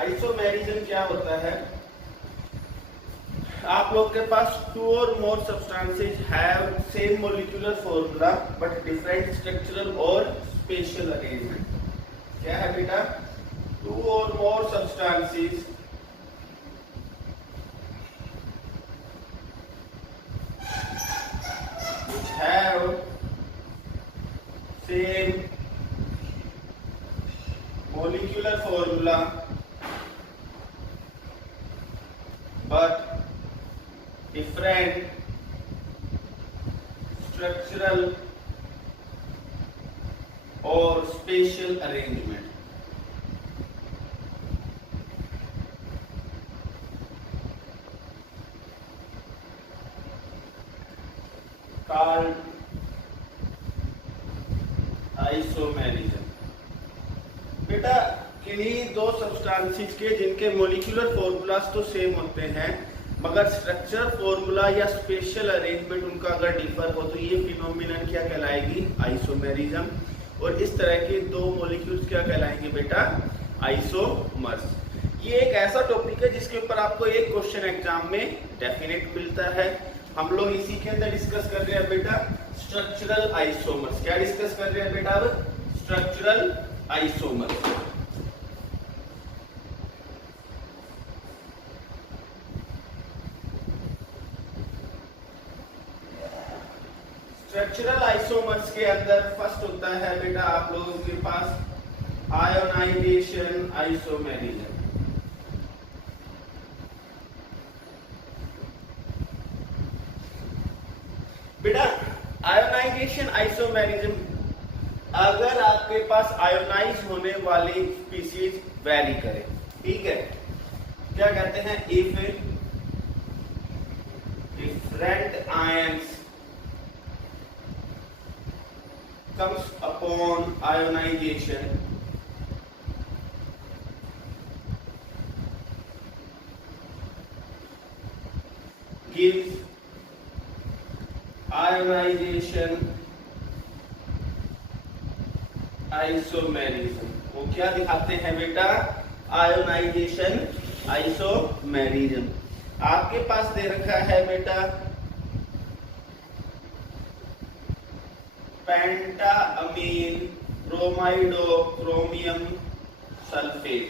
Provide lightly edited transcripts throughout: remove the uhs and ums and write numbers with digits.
Isomerism क्या होता है? आप लोग के पास टू और मोर substances have same molecular formula but different structural और स्पेशल अरेंजमेंट। क्या है बेटा? टू और मोर substances which have same molecular formula but different structural or spatial arrangement. Called isomerism. बेटा किन्हीं दो सब्सटेंसेस के जिनके मॉलिक्यूलर फॉर्मूलाज तो सेम होते हैं मगर स्ट्रक्चर फॉर्मूला या स्पेशल अरेंजमेंट उनका अगर डिफर हो तो ये फिनोमिनन क्या कहलाएगी? आइसोमेरिज्म। और इस तरह के दो मॉलिक्यूल्स क्या कहलाएंगे बेटा? आइसोमर्स। ये एक ऐसा टॉपिक है जिसके ऊपर आपको एक क्वेश्चन एग्जाम में डेफिनेट मिलता है। हम लोग इसी के अंदर डिस्कस कर रहे हैं बेटा स्ट्रक्चरल आइसोमर्स। क्या डिस्कस कर रहे हैं बेटा? अब स्ट्रक्चरल आइसोमर्स। स्ट्रक्चरल आइसोमर्स के अंदर फर्स्ट होता है बेटा आप लोगों के पास आयोनाइजेशन आइसोमेरिज्म। बेटा आयोनाइजेशन आइसोमेरिज्म, अगर आपके पास आयोनाइज होने वाली स्पीसीज वैरी करे, ठीक है, क्या कहते हैं? If different ions comes upon ionization gives ionization isomerism। वो क्या दिखाते हैं बेटा? Ionisation isomerism. आपके पास दे रखा है बेटा pentaammine bromido chromium sulphate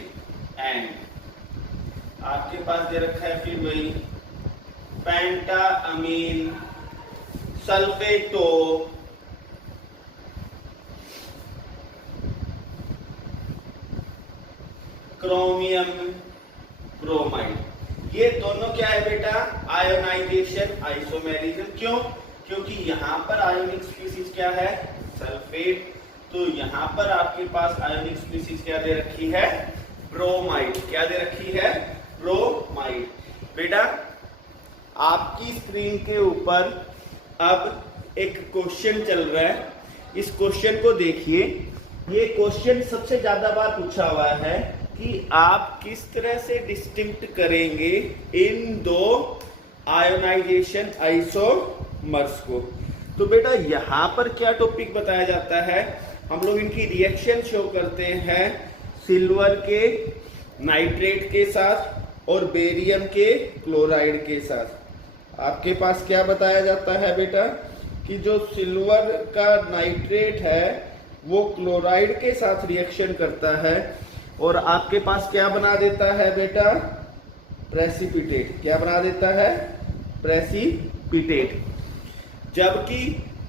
and आपके पास दे रखा है फिर वही पेंटाअमीन सल्फेटो क्रोमियम ब्रोमाइड। ये दोनों क्या है बेटा? Ionisation isomerism. क्यों? क्योंकि यहाँ पर आयोनिक स्पीसीज क्या है? सल्फेट। तो यहाँ पर आपके पास आयोनिक स्पीसीज क्या दे रखी है? ब्रोमाइड। क्या दे रखी है? ब्रोमाइड। बेटा आपकी स्क्रीन के ऊपर अब एक क्वेश्चन चल रहा है, इस क्वेश्चन को देखिए। ये क्वेश्चन सबसे ज्यादा बार पूछा हुआ है कि आप किस तरह से डिस्टिंक्ट करेंगे इन दो आयोनाइजेशन आइसोमर्स को। तो बेटा यहाँ पर क्या टॉपिक बताया जाता है? हम लोग इनकी रिएक्शन शो करते हैं सिल्वर के नाइट्रेट के साथ और बेरियम के क्लोराइड के साथ। आपके पास क्या बताया जाता है बेटा कि जो सिल्वर का नाइट्रेट है वो क्लोराइड के साथ रिएक्शन करता है और आपके पास क्या बना देता है बेटा? प्रेसिपिटेट। क्या बना देता है? प्रेसिपिटेट। जबकि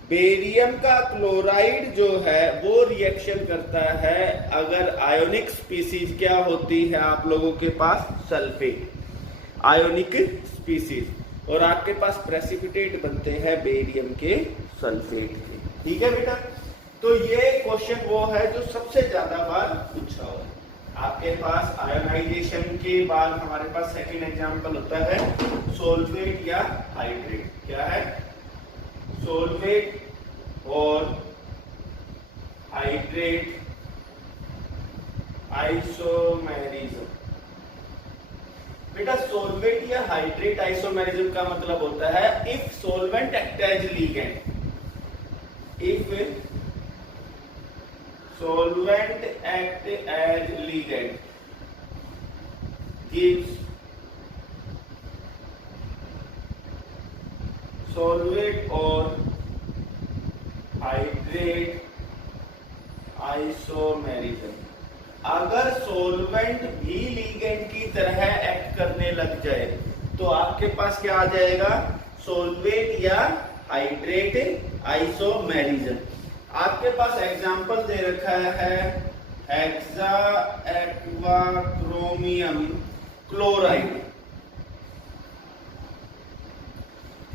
बेरियम का क्लोराइड जो है वो रिएक्शन करता है अगर आयोनिक स्पीसीज क्या होती है आप लोगों के पास? Sulphate ionic species. और आपके पास प्रेसिपिटेट बनते हैं बेरियम के सल्फेट के। ठीक है बेटा, तो ये क्वेश्चन वो है जो सबसे ज्यादा बार पूछा हुआ है। आपके पास आयोनाइजेशन के बाद हमारे पास सेकंड एग्जांपल होता है सोल्वेट या हाइड्रेट। क्या है? सोल्वेट और हाइड्रेट आइसोमेरिज्म। बेटा सोल्वेट या हाइड्रेट आइसोमेरिज्म का मतलब होता है if solvent act as ligand, इफ solvent act as ligand gives solvent or hydrate isomerism. अगर सोलवेंट भी लिगेंड की तरह एक्ट करने लग जाए तो आपके पास क्या आ जाएगा, सोलवेट या हाइड्रेट आइसोमेरिज्म। आपके पास एग्जांपल दे रखा है हेक्सा एक्वा क्रोमियम क्लोराइड।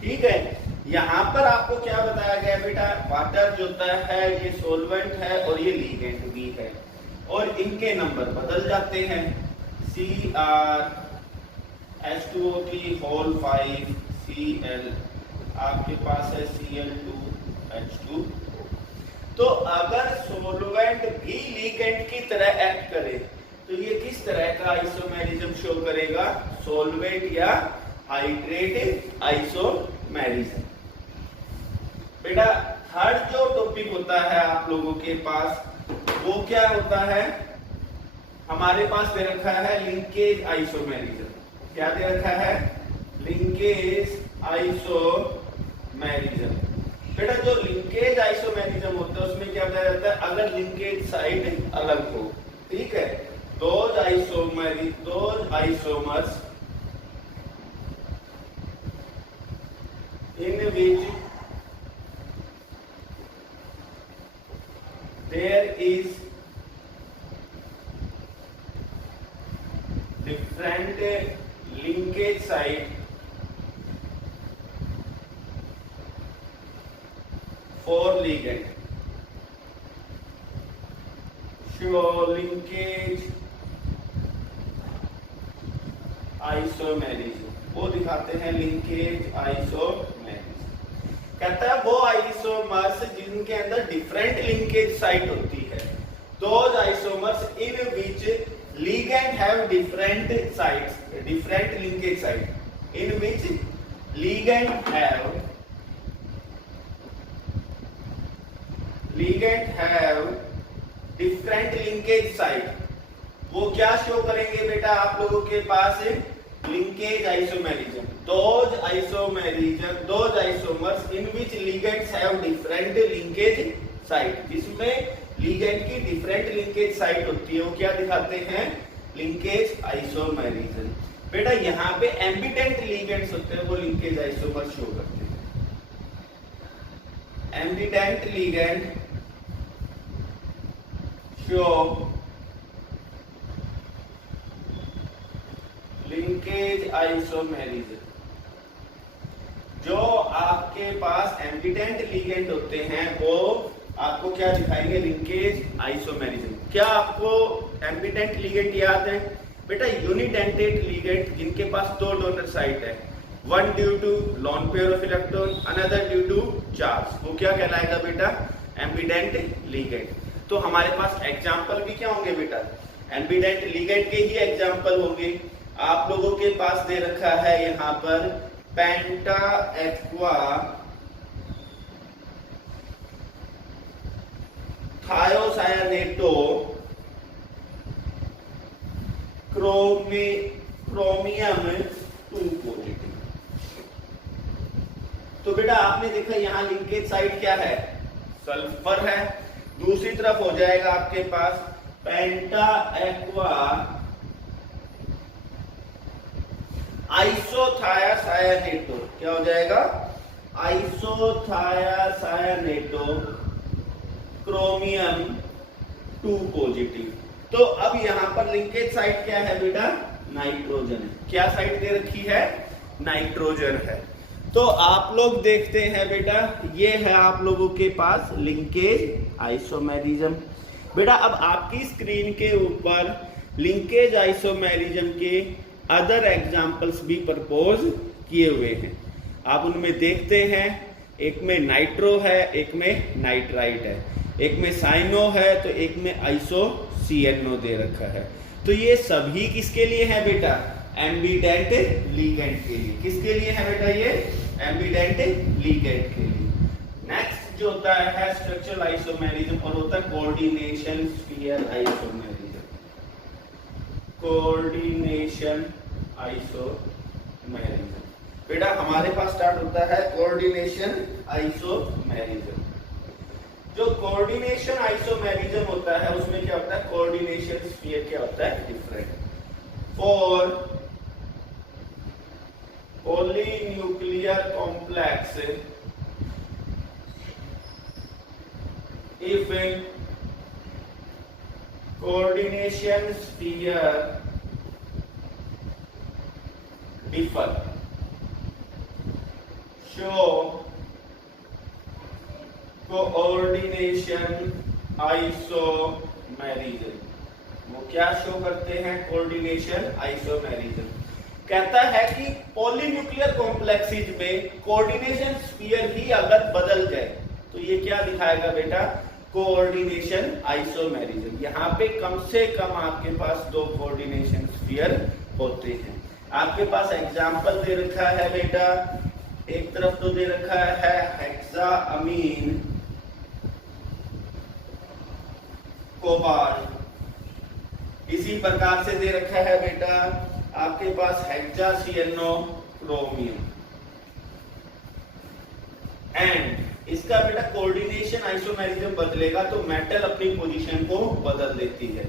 ठीक है, यहां पर आपको क्या बताया गया बेटा, वाटर जो होता है ये सोलवेंट है और ये लिगेंड भी है और इनके नंबर बदल जाते हैं। Cr H2O3 होल 5 Cl, आपके पास है Cl2H2। तो अगर सोलवेंट भी लिगेंड की तरह एक्ट करे तो ये किस तरह का आइसोमेरिज्म शो करेगा, सोलवेट या हाइड्रेट आइसोमेरिज्म। बेटा थर्ड जो टॉपिक होता है आप लोगों के पास वो क्या होता है, हमारे पास दे रखा है लिंकेज आइसोमेरिज्म। क्या दे रखा है, लिंकेज आइसोमेरिज्म। बेटा जो लिंकेज आइसोमेरिज्म होता है उसमें क्या बताया जाता है, अगर लिंकेज साइड अलग हो, ठीक है, those isomers in which there is different linkage site for ligand, show linkage isomerism. वो दिखाते हैं लिंकेज आइसोमेरिज्म। कहता है वो आइसोमर्स जिनके अंदर डिफरेंट लिंकेज साइट होती है, those isomers in which ligand have different sites, different linkage site in which ligand have different linkage site. वो क्या शो करेंगे बेटा आप लोगों के पास, linkage isomerism. Those isomers in which ligands have different linkage site, जिसमें लिगेंड की डिफरेंट लिंकेज साइट होती है, वो क्या दिखाते हैं, लिंकेज आइसोमेरिज्म। बेटा यहाँ पे एम्बिडेंट लिगेंड्स होते हैं वो लिंकेज आइसोमर शो करते हैं। Ambient ligand show linkage isomerism. जो आपके पास एम्बिडेंट लिगेंड होते हैं वो आपको क्या दिखाएंगे, लिंकेज आइसोमेरिज्म। क्या आपको एम्बिडेंट लिगेंड याद है बेटा, यूनिडेंटेट लिगेंड जिनके पास दो डोनर साइट है, one due to lone pair of electron, another due to charge, वो क्या कहलाएगा बेटा, एम्बिडेंट लिगेंड। तो हमारे पास एग्जाम्पल भी क्या होंगे बेटा, एम्बिडेंट लिगेंड के ही एग्जाम्पल होंगे। आप लोगों के पास दे रखा है यहां पर पेंटा एक्वा थायोसायानेटो क्रोमियम 2 पॉजिटिव। तो बेटा आपने देखा यहां लिंकेज साइट क्या है, सल्फर है। दूसरी तरफ हो जाएगा आपके पास पेंटा एक्वा आइसोथायासायानेटो, क्या हो जाएगा, आइसोथायासायानेटो क्रोमियम 2 पॉजिटिव। तो अब यहां पर लिंकेज साइट क्या है बेटा, नाइट्रोजन है। क्या साइट दे रखी है, नाइट्रोजन है। तो आप लोग देखते हैं बेटा ये है आप लोगों के पास लिंकेज आइसोमेरिज्म। बेटा अब आपकी स्क्रीन के ऊपर लिंकेज आइसोमेरिज्म के अदर एग्जाम्पल्स भी प्रपोज किए हुए हैं, आप उनमें देखते हैं। एक में नाइट्रो है, एक में नाइट्राइट है, एक में साइनो है तो एक में आइसोसिएनो दे रखा है। तो ये सभी किसके लिए है बेटा, एम्बिडेंट लिगेंड के लिए। किसके लिए है बेटा ये, एम्बिडेंट लिगेंड के लिए। नेक्स्ट जो होता है स्ट्रक्चरल आइसोमेरिज्म और होता है coordination sphere isomerism. Coordination isomerism. बेटा हमारे पास स्टार्ट होता है कोऑर्डिनेशन आइसोमेरिज्म। जो कोऑर्डिनेशन आइसोमेरिज्म होता है उसमें क्या होता है, कोऑर्डिनेशन स्फीयर क्या होता है, different. For polynuclear complex if coordination sphere differ, show coordination isomerism। वो क्या शो करते हैं, कोऑर्डिनेशन आइसोमेरिज्म। कहता है कि पॉलीन्यूक्लियर कॉम्प्लेक्सेज में कोऑर्डिनेशन स्फीयर ही अगर बदल जाए तो ये क्या दिखाएगा बेटा, कोऑर्डिनेशन आइसोमेरिज्म। यहाँ पे कम से कम आपके पास दो कोऑर्डिनेशन स्फीयर होते हैं। आपके पास एग्जांपल दे रखा है बेटा, एक तरफ तो दे रखा है हेक्साअमीन कोबाल्ट, इसी प्रकार से दे रखा है बेटा आपके पास हेक्सासिएनो क्रोमियम एंड इसका बेटा कोऑर्डिनेशन आइसोमेरिज्म बदलेगा तो मेटल अपनी पोजीशन को बदल देती है।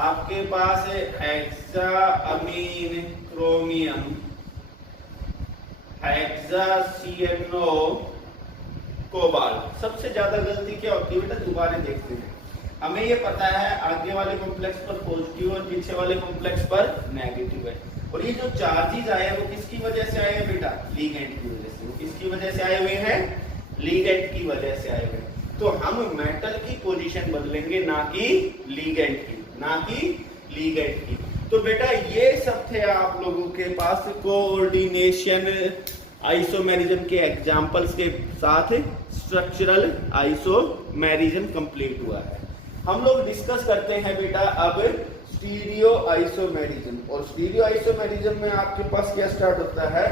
आपके पास है हेक्साअमीन क्रोमियम हेक्सासिएनो कोबाल्ट। सबसे ज्यादा गलती क्या होती है बेटा, दोबारा देखते हैं। हमें ये पता है आगे वाले कॉम्प्लेक्स पर पॉजिटिव और पीछे वाले कॉम्प्लेक्स पर नेगेटिव है, और ये जो चार्जेस आए हैं वो किसकी वजह से आए हैं बेटा, लिगेंड की वजह से। वो किसकी वजह से आए हुए हैं, लिगेंड की वजह से आए हुए। तो हम मेटल की पोजीशन बदलेंगे ना कि लिगेंड की, ना कि लिगेंड की। तो बेटा ये सब थे आप लोगों के पास कोऑर्डिनेशन आइसोमेरिज्म के एग्जांपल्स के साथ स्ट्रक्चरल आइसोमेरिज्म कंप्लीट हुआ है। हम लोग डिस्कस करते हैं बेटा अब स्टीरियो आइसोमेरिज्म, और स्टीरियो आइसोमेरिज्म में आपके पास क्या स्टार्ट होता है,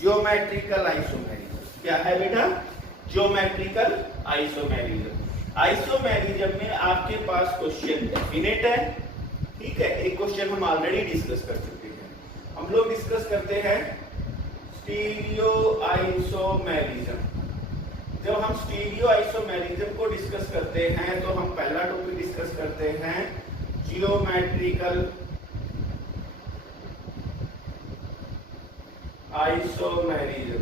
ज्योमेट्रिकल आइसोमेरिज्म। क्या है बेटा, ज्योमेट्रिकल आइसोमेरिज्म। आइसोमेरिज्म में आपके पास क्वेश्चन डेफिनेट है, ठीक है। एक क्वेश्चन हम ऑलरेडी डिस्कस कर चुके हैं। हम लोग डिस्कस करते हैं स्टीरियो आइसोमेरिज्म। जब हम स्टीरियो आइसोमेरिज्म को डिस्कस करते हैं तो हम पहला टॉपिक डिस्कस करते हैं जियोमेट्रिकल आइसोमेरिज्म।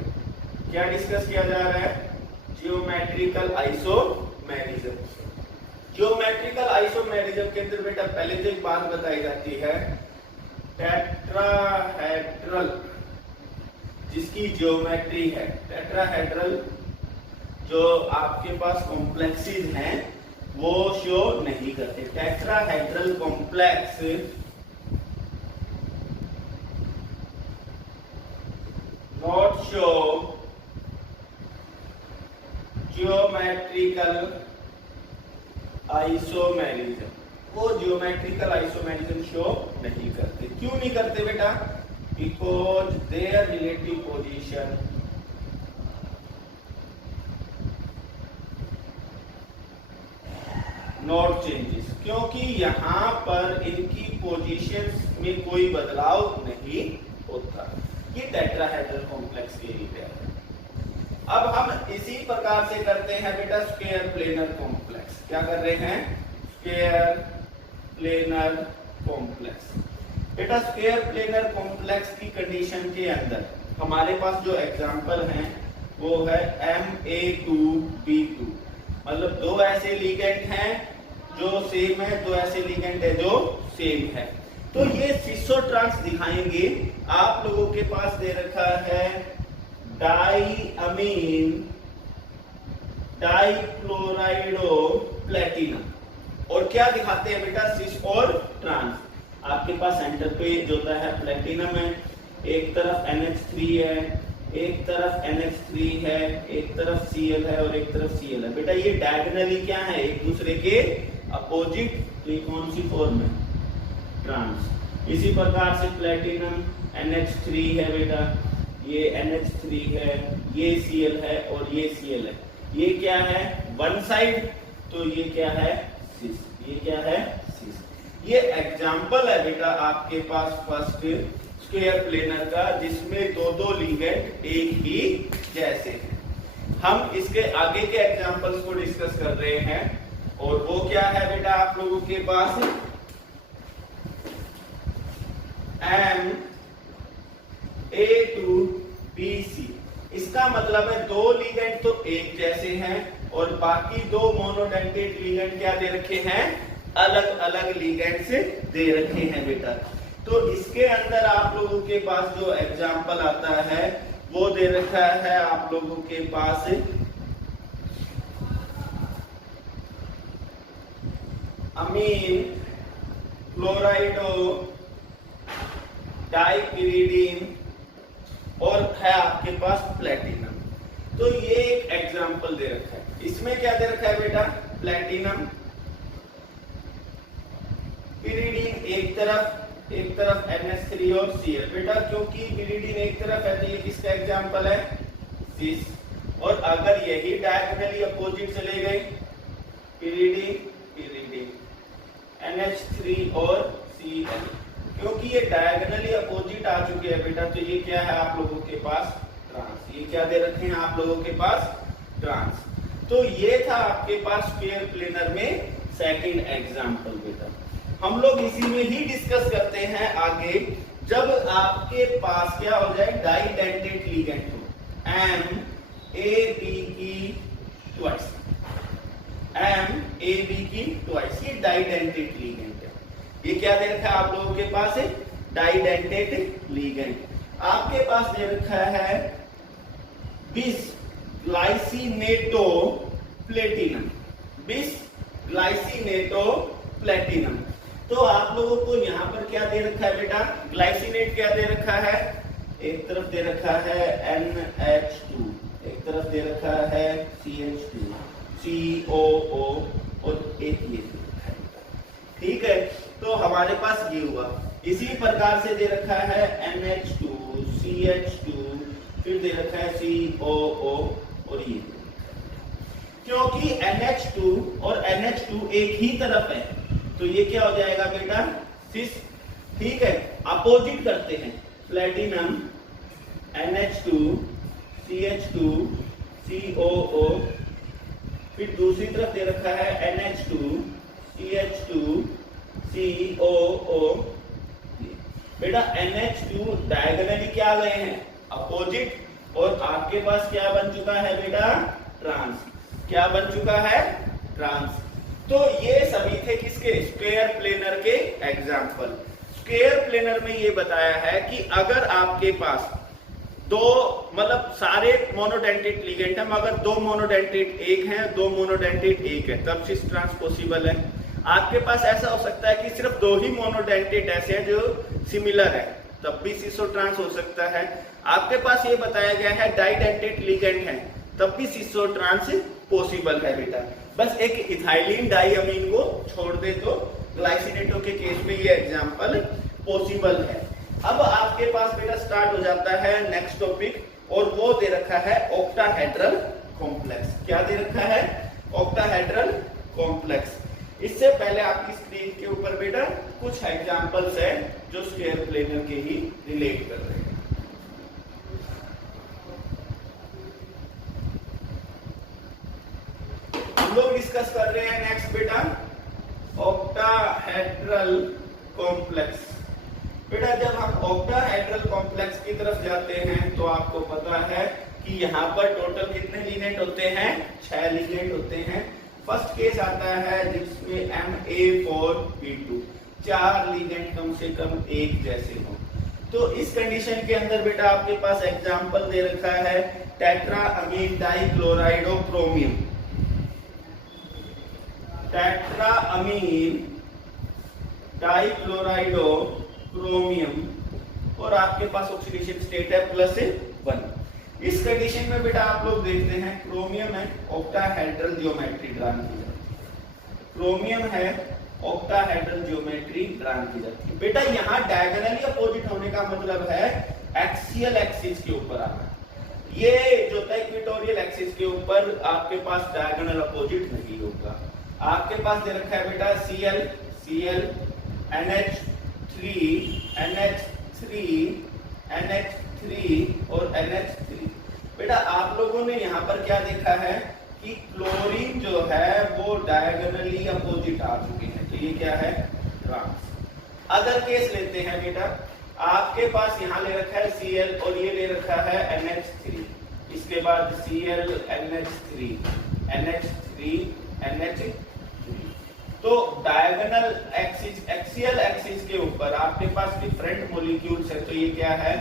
क्या डिस्कस किया जा रहा है, जियोमेट्रिकल आइसोमेरिज्म। जियोमेट्रिकल आइसोमेरिज्म के अंदर बेटा पहले तो एक बात बताई जाती है, टेट्राहेड्रल जिसकी ज्योमेट्री है, टेट्राहेड्रल जो आपके पास कॉम्प्लेक्सेस हैं वो शो नहीं करते। Tetrahedral complex not show geometrical isomerism. वो ज्योमेट्रिकल आइसोमेरिज्म शो नहीं करते। क्यों नहीं करते बेटा, because there relative position not changes, क्योंकि यहाँ पर इनकी पोजीशंस में कोई बदलाव नहीं होता। ये टेट्राहेड्रल कॉम्प्लेक्स के लिए है। अब हम इसी प्रकार से करते हैं बेटा स्क्वायर प्लेनर कॉम्प्लेक्स। क्या कर रहे हैं, स्क्वायर प्लेनर कॉम्प्लेक्स। बेटा स्क्वायर प्लेनर कॉम्प्लेक्स की कंडीशन के अंदर हमारे पास जो एग्जांपल हैं वो है Ma2B2, मतलब दो ऐसे लिगेंड हैं जो सेम है, दो ऐसे लिगेंड है जो सेम है। तो ये सिसोट्रांस दिखाएंगे। आप लोगों के पास दे रखा है डाईअमीन डाइक्लोराइडो प्लेटिनम, और क्या दिखाते हैं बेटा, सिस और ट्रांस। आपके पास सेंटर पे जो होता है प्लेटिनम है, एक तरफ NH3 है, एक तरफ NH3 है, एक तरफ Cl है और एक तरफ Cl है। बेटा ये डायगोनली क्या है, एक दूसरे के अपोजिट। तो ये कौन सी फॉर्म है, ट्रांस। इसी प्रकार से प्लेटिनम NH3 है बेटा, ये NH3 है, ये Cl है और ये Cl है। ये क्या है, वन साइड, तो ये क्या है, सिस। ये क्या है, सिस। ये एग्जाम्पल है बेटा आपके पास फर्स्ट स्क्वायर प्लेनर का, जिसमें दो दो लिगेंड एक ही जैसे हैं। हम इसके आगे के एग्जाम्पल्स को डिस्कस कर रहे हैं, और वो क्या है बेटा आप लोगों के पास MA2BC। इसका मतलब है दो लिगेंड तो एक जैसे हैं और बाकी दो मोनोडेंटेट लिगेंड क्या दे रखे हैं, अलग अलग लिगेंड से दे रखे हैं बेटा। तो इसके अंदर आप लोगों के पास जो एग्जाम्पल आता है वो दे रखा है आप लोगों के पास अमीन क्लोराइडो डाइपिरिडीन और है आपके पास प्लेटिनम। तो ये एक एग्जाम्पल दे रखा है। इसमें क्या दे रखा है बेटा, प्लेटिनम पिरिडीन एक तरफ NH3 और Cl। बेटा क्योंकि पिरिडीन एक तरफ है तो ये किसका एग्जाम्पल है, सिस। और अगर यही डायगोनली अपोजिट चले गए, पिरिडीन NH3 और Cl, क्योंकि ये डायगोनली अपोजिट आ चुके हैं बेटा, तो ये क्या है आप लोगों के पास ट्रांस। ये क्या दे रखे हैं आप लोगों के पास, ट्रांस। तो ये था आपके पास स्क्वायर प्लेनर में सेकंड एग्जांपल बेटा। हम लोग इसी में ही डिस्कस करते हैं आगे, जब आपके पास क्या हो जाए, डाइडेंटेट लिगेंड हो, MAB की ट्वाइस, MAB की ट्वाइस, ये डाइडेंटेट लिगेंड है। ये क्या दे रखा है आप लोगों के पास, डाइडेंटेट लिगेंड। आपके पास दे रखा है बिस ग्लाइसिनेटो प्लेटिनम, बिस ग्लाइसिनेटो प्लेटिनम। तो आप लोगों को यहाँ पर क्या दे रखा है बेटा, ग्लाइसिनेट क्या दे रखा है, एक तरफ दे रखा है NH2, एक तरफ दे रखा है CH2 COO और एक ये दे रखा है। ठीक है, तो हमारे पास ये हुआ। इसी प्रकार से दे रखा है NH2 CH2, फिर दे रखा है COO और ये, क्योंकि NH2 और NH2 एक ही तरफ है तो ये क्या हो जाएगा बेटा, सिस। ठीक है, अपोजिट करते हैं, प्लेटिनम NH2 CH2 COO, फिर दूसरी तरफ दे रखा है NH2 CH2 COO। बेटा NH2 डायगोनली क्या गए हैं, अपोजिट, और आपके पास क्या बन चुका है बेटा, ट्रांस। क्या बन चुका है, ट्रांस। तो ये सभी थे किसके, स्क्वायर प्लेनर के एग्जाम्पल। स्क्वायर प्लेनर में ये बताया है कि अगर आपके पास दो, मतलब सारे मोनोडेंटेट लिगेंड है, मगर दो मोनोडेंटेट एक है, दो मोनोडेंटेट एक है, तब सिस ट्रांस पॉसिबल है। आपके पास ऐसा हो सकता है कि सिर्फ दो ही मोनोडेंटेट ऐसे हैं जो सिमिलर है, तब भी सिसो ट्रांस हो सकता है। आपके पास ये बताया गया है डाइडेंटेट लिगेंड है, तब भी सिसो ट्रांस पॉसिबल है बेटा। बस एक इथाइलिन डाइअमीन को छोड़ दे तो ग्लाइसिनेटो के केस में ये एग्जांपल पॉसिबल है। अब आपके पास बेटा स्टार्ट हो जाता है नेक्स्ट टॉपिक, और वो दे रखा है ऑक्टाहेड्रल कॉम्प्लेक्स। क्या दे रखा है, ऑक्टाहेड्रल कॉम्प्लेक्स। इससे पहले आपकी स्क्रीन के ऊपर बेटा कुछ एग्जांपल्स है जो स्क्वायर प्लेनर के ही रिलेट कर रहे हैं। हम लोग डिस्कस कर रहे हैं नेक्स्ट बेटा ऑक्टाहेड्रल कॉम्प्लेक्स। बेटा जब हम ऑक्टाहेड्रल कॉम्प्लेक्स की तरफ जाते हैं तो आपको पता है कि यहाँ पर टोटल कितने लिगेंड होते हैं, 6 लिगेंड होते हैं। फर्स्ट केस आता है जिसमें MA4B2, 4 लिगेंड कम से कम एक जैसे हो। तो इस कंडीशन के अंदर बेटा आपके पास एग्जांपल दे रखा है tetra amine डाइक्लोराइडो chromium, tetra amine डाइक्लोराइडो chromium, और आपके पास ऑक्सीडेशन स्टेट है +1। इस कंडीशन में बेटा आप लोग देखते हैं क्रोमियम है, ऑक्टाहेड्रल ज्योमेट्री ड्रान की जाती है, क्रोमियम है, ऑक्टाहेड्रल ज्योमेट्री ड्रान की जाती है। बेटा यहाँ डायगोनली अपोजिट होने का मतलब है एक्सियल एक्सिस के ऊपर आना। ये जो है इक्वेटोरियल एक्सिस के ऊपर आपके पास डायगोनल अपोजिट नहीं होगा। आपके पास दे रखा है बेटा Cl NH3 NH3 NH3 और NH3। बेटा आप लोगों ने यहाँ पर क्या देखा है कि क्लोरीन जो है वो डायगोनली अपोजिट आ चुके हैं, तो ये क्या है ट्रांस। अदर केस लेते हैं बेटा, आपके पास यहाँ ले रखा है Cl और ये ले रखा है NH3, इसके बाद Cl NH3 NH3 NH3, तो डायगोनल एक्सिस एक्सियल एक्सिस के ऊपर आपके पास डिफरेंट मॉलिक्यूल्स है, तो ये क्या है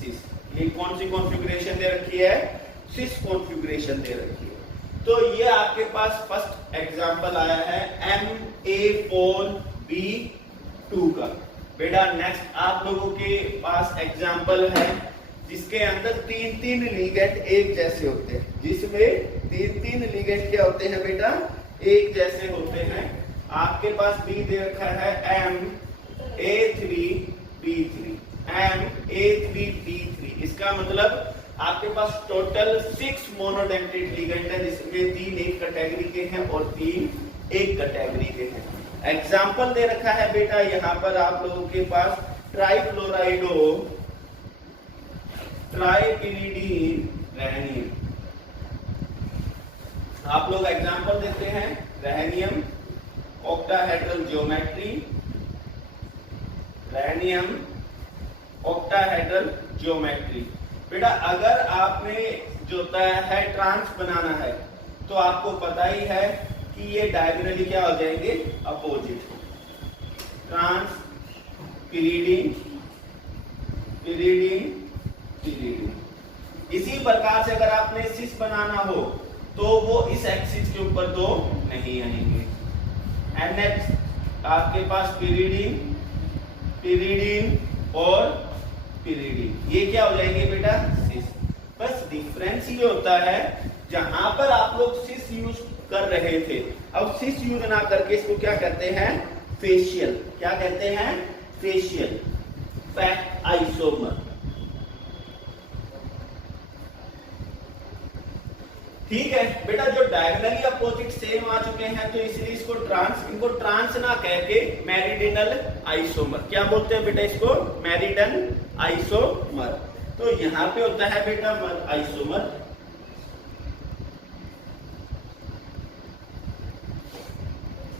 सिस। ये कौन सी कॉन्फ़िगरेशन दे रखी है, सिस कॉन्फ़िगरेशन दे रखी है। तो ये आपके पास फर्स्ट एग्जांपल आया है MA4B2 का। बेटा नेक्स्ट आप लोगों के पास एग्जांपल है जिसके अंदर तीन तीन लिगेंड एक जैसे होते हैं, जिसमें तीन तीन लिगेंड क्या होते हैं बेटा एक जैसे होते हैं। आपके पास बी दे रखा है MA3B3 MA3B3, इसका मतलब आपके पास टोटल 6 मोनोडेंटेट लिगेंड है, जिसमें 3 एक कैटेगरी के हैं और 3 एक कैटेगरी के हैं। एग्जाम्पल दे रखा है बेटा यहाँ पर आप लोगों के पास ट्राइक्लोराइडो ट्राइपिरिडीन रेहनियम। आप लोग एग्जाम्पल देते हैं रेहनियम ऑक्टाहेड्रल ज्योमेट्री, रेहनियम ऑक्टाहेड्रल ज्योमेट्री। बेटा अगर आपने जो है ट्रांस बनाना है तो आपको पता ही है कि ये डायगोनली क्या हो जाएंगे opposite, trans pyridine pyridine pyridine. इसी प्रकार से अगर आपने सिस बनाना हो तो वो इस एक्सिस के ऊपर दो नहीं आएंगे। NH आपके पास पिरिडीन पिरिडीन और पिरिडीन, ये क्या हो जाएंगे बेटा सिस। बस डिफरेंस ये होता है जहां पर आप लोग सिस यूज कर रहे थे, अब सिस यूज ना करके इसको क्या कहते हैं फेशियल, क्या कहते हैं फेशियल फैट आइसोमर। ठीक है बेटा, जो डायगोनली अपोजिट सेम आ चुके हैं तो इसलिए इसको ट्रांस ना कह के मेरिडियनल आइसोमर, क्या बोलते हैं बेटा इसको मेरिडियन आइसोमर। तो यहां पे होता है बेटा आइसोमर।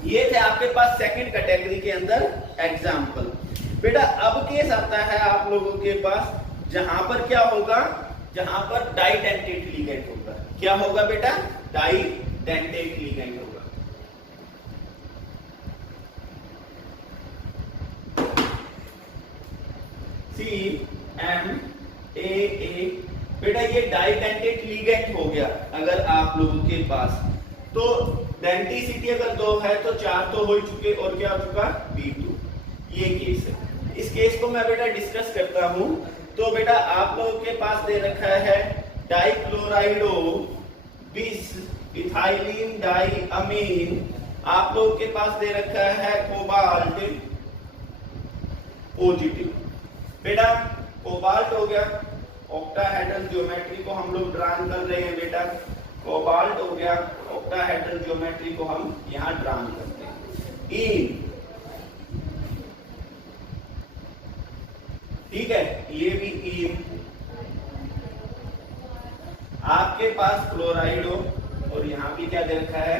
ये थे आपके पास सेकंड कैटेगरी के अंदर एग्जाम्पल। बेटा अब केस आता है आप लोगों के पास जहां पर क्या होगा, जहां पर डाइडेंटेट लिगेंड होगा। क्या होगा बेटा डाइडेंटेट लिगेंड होगा। CMAA बेटा ये डाइडेंटेट लिगेंड हो गया अगर आप लोगों के पास, तो डेंटिसिटी अगर 2 है तो 4 तो हो ही चुके और क्या हो चुका B2। ये केस है, इस केस को मैं बेटा डिस्कस करता हूं। तो बेटा आप लोगों के पास दे रखा है डाइक्लोराइडो बिस इथाइलिन डाइअमीन, आप लोगों के पास दे रखा है कोबाल्ट पॉजिटिव। बेटा कोबाल्ट हो गया, ऑक्टाहेड्रल ज्योमेट्री को हम लोग ड्रा कर रहे हैं बेटा, कोबाल्ट हो गया, ऑक्टाहेड्रल ज्योमेट्री को हम यहां ड्रा करते हैं। इन, ठीक है, ये भी इन। आपके पास क्लोराइडो और यहां भी क्या दे रखा है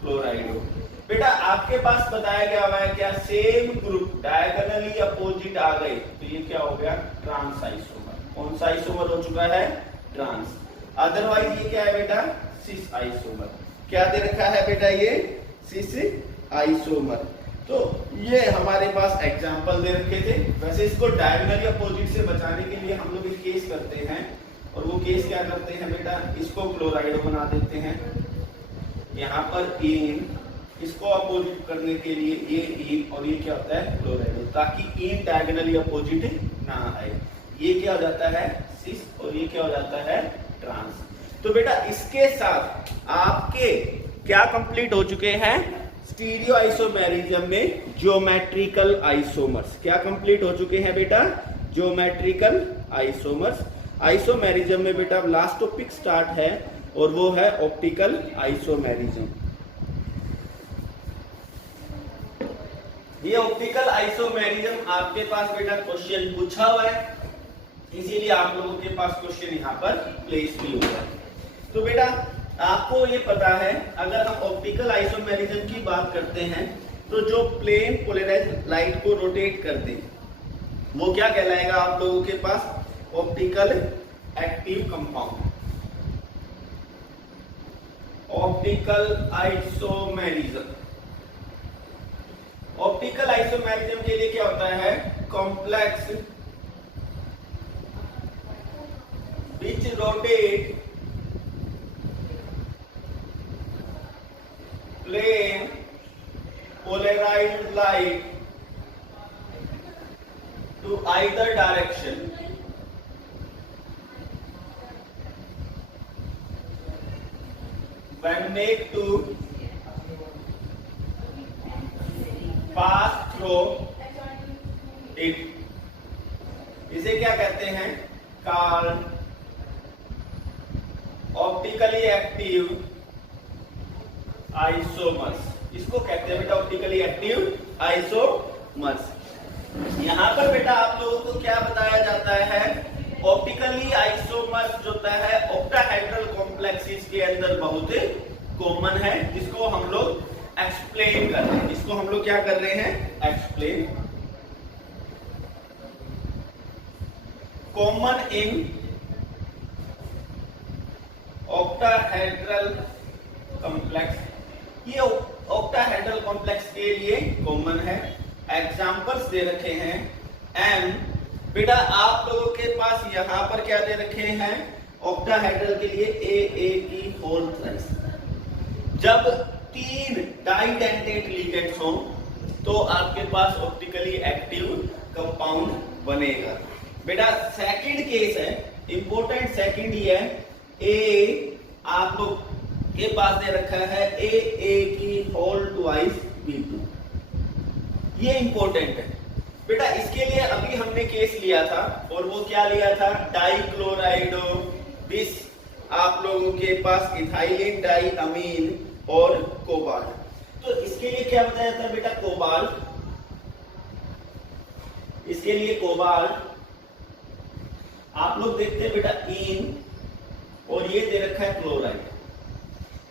क्लोराइडो। बेटा आपके पास बताया गया हुआ है क्या सेम ग्रुप डायगोनली अपोजिट आ गए तो ये क्या हो गया ट्रांस आइसोमर। कौन सा आइसोमर हो चुका है ट्रांस। अदरवाइज ये क्या है बेटा सिस आइसोमर। क्या दे रखा है बेटा ये सिस आइसोमर। तो ये हमारे पास एग्जांपल दे रखे थे। वैसे इसको डायगोनली अपोजिट से बचाने के लिए हम लोग एक केस करते हैं और वो केस क्या करते हैं बेटा, इसको क्लोराइडो बना देते हैं, यहाँ पर इन, इसको अपोजिट करने के लिए ये इन और ये क्या होता है क्लोराइडो, ताकि इन डायगोनली अपोजिट ना आए। ये क्या हो जाता है सिस और ये क्या हो जाता है ट्रांस। तो बेटा इसके साथ आपके क्या कंप्लीट हो चुके हैं स्टीरियो आइसोमेरिज्म में ज्योमेट्रिकल आइसोमर्स। क्या कंप्लीट हो चुके हैं बेटा ज्योमेट्रिकल आइसोमर्स। आइसोमेरिज्म में बेटा लास्ट टॉपिक स्टार्ट है और वो है ऑप्टिकल आइसोमेरिज्म। ये ऑप्टिकल आइसोमेरिज्म आपके पास बेटा क्वेश्चन पूछा हुआ है, इसीलिए आप लोगों के पास क्वेश्चन यहाँ पर प्लेस भी हुआ है। तो बेटा आपको ये पता है, अगर हम ऑप्टिकल आइसोमेरिज्म की बात करते हैं तो जो प्लेन पोलराइज्ड लाइट को रोटेट करते हैं वो क्या कहलाएगा आप लोगों के पास? Optical active compound, optical isomerism. Optical isomerism के लिए क्या होता है? Complex which rotate plane polarized light to either direction when made to pass through it। इसे क्या कहते हैं? Called optically active isomers. इसको कहते हैं बेटा ऑप्टिकली एक्टिव आइसोमर्स। यहाँ पर बेटा आप लोगों को क्या बताया जाता है? ऑप्टिकली आइसोमर्स जो होता है ऑक्टाहेड्रल कॉम्प्लेक्सेस के अंदर बहुत कॉमन है, जिसको हम लोग एक्सप्लेन कर रहे हैं। इसको हम लोग क्या कर रहे हैं? Explain. Common in octahedral complex, ये ऑक्टाहेड्रल कॉम्प्लेक्स के लिए कॉमन है। एग्जांपल्स दे रखे हैं एम। बेटा आप लोगों के पास यहाँ पर क्या दे रखे हैं? ऑक्टाहेड्रल के लिए ए की होल थ्राइस। जब 3 डाइडेंटेट लिगेंड्स हो तो आपके पास ऑप्टिकली एक्टिव कंपाउंड बनेगा। बेटा सेकंड केस है, इंपॉर्टेंट सेकंड ही है। ए आप लोग के पास दे रखा है ए की होल ट्वाइस B2, ये इंपॉर्टेंट है बेटा। इसके लिए अभी हमने केस लिया था और वो क्या लिया था? डाइक्लोराइडो बिस, आप लोगों के पास इथाइलिन डाइअमीन और कोबाल्ट। तो इसके लिए क्या बताया था बेटा? कोबाल्ट। इसके लिए कोबाल्ट आप लोग देखते हैं बेटा इन, और ये दे रखा है क्लोराइड।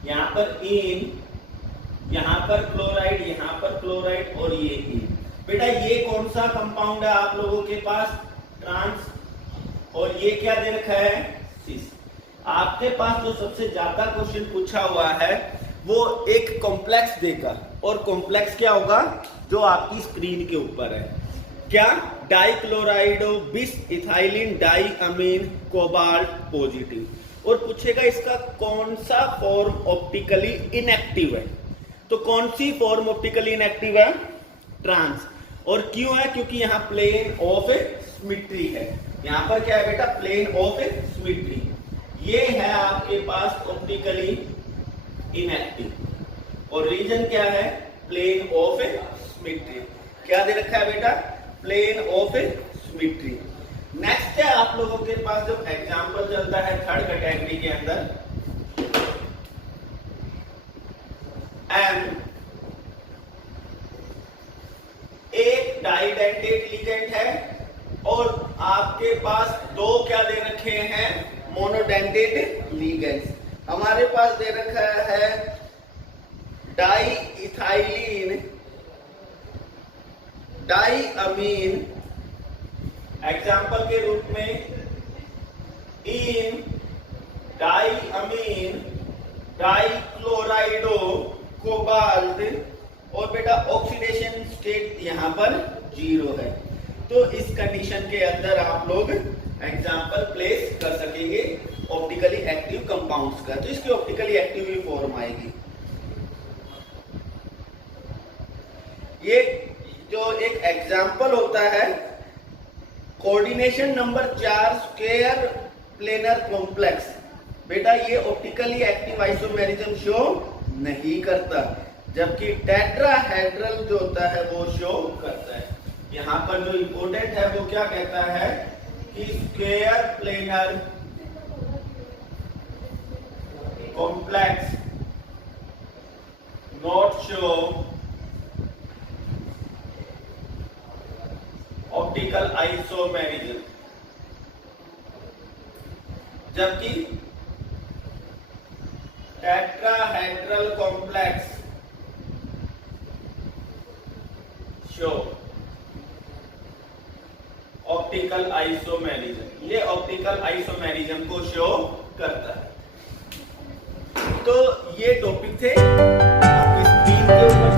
यहाँ पर इन, यहाँ पर क्लोराइड, यहाँ पर क्लोराइड और ये इन। बेटा ये कौन सा कंपाउंड है आप लोगों के पास? ट्रांस। और ये क्या दे रखा है? सिस। आपके पास जो सबसे ज्यादा क्वेश्चन पूछा हुआ है वो एक कॉम्प्लेक्स देगा, और कॉम्प्लेक्स क्या होगा? जो आपकी स्क्रीन के ऊपर है। क्या? डाइक्लोराइडो बिस इथाइलिन डाइअमीन कोबाल्ट पॉजिटिव। और पूछेगा इसका कौन सा फॉर्म ऑप्टिकली इनएक्टिव है। तो कौन सी फॉर्म ऑप्टिकली इनएक्टिव है? ट्रांस। और क्यों है? क्योंकि यहाँ प्लेन ऑफ सिमेट्री है। यहाँ पर क्या है बेटा? Plane of symmetry. ये है आपके पास ऑप्टिकली इनएक्टिव। और रीजन क्या है? Plane of symmetry. क्या दे रखा है बेटा? Plane of symmetry. नेक्स्ट है आप लोगों के पास जो एग्जांपल चलता है थर्ड कैटेगरी के अंदर, एम। एक डाइडेंटेट लिगेंड है और आपके पास दो क्या दे रखे हैं? Monodentate ligands. हमारे पास दे रखा है डाई इथाइलिन डाइअमीन, एग्जाम्पल के रूप में इन डाइअमीन डाइक्लोराइडो कोबाल्ट, और बेटा ऑक्सीडेशन स्टेट यहां पर 0 है। तो इस कंडीशन के अंदर आप लोग एग्जाम्पल प्लेस कर सकेंगे ऑप्टिकली एक्टिव कंपाउंड्स का। तो इसकी ऑप्टिकली एक्टिव ही फॉर्म आएगी। ये जो एक एग्जाम्पल होता है coordination number 4 square planar complex, बेटा ये ऑप्टिकली एक्टिव आइसोमेरिज्म शो नहीं करता, जबकि टेट्राहेड्रल जो होता है वो शो करता है। यहाँ पर जो इंपॉर्टेंट है वो क्या कहता है कि square planar complex not show optical isomerism, जबकि tetrahedral complex show optical isomerism, ये ऑप्टिकल आइसोमेरिज्म को शो करता है। तो ये टॉपिक थे, आपकी स्क्रीन के ऊपर